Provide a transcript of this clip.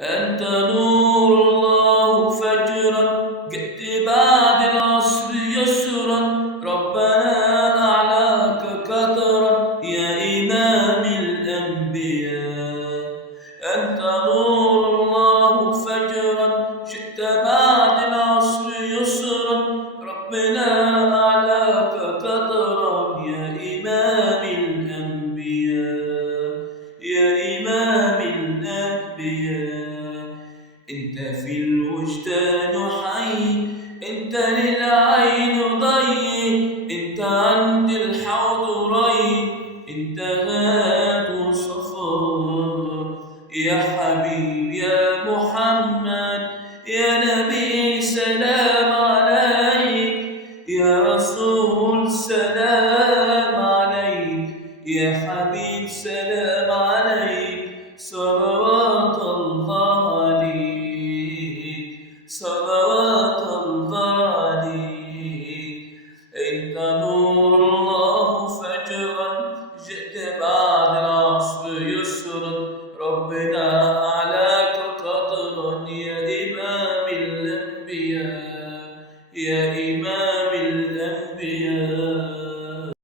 أنت نور الله فجرا جئت بعد العصر يسرا ربنا أعلاك قدرا يا إمام الأنبياء. أنت نور الله فجرا جئت بعد العصر يسرا ربنا أعلاك قدرا يا إمام الأنبياء يا إمام الأنبياء. أنت في الوجدان حي، أنت للعين ضي، أنت عند الحوض ري، أنت هاد صفا. يا حبيب يا محمد يا نبي سلام عليك، يا رسول سلام عليك، يا حبيب سلام عليك، صلوات الله عليك، صلوات الله عليك. أنت نور الله فجرا جئت بعد العصر يسرا ربنا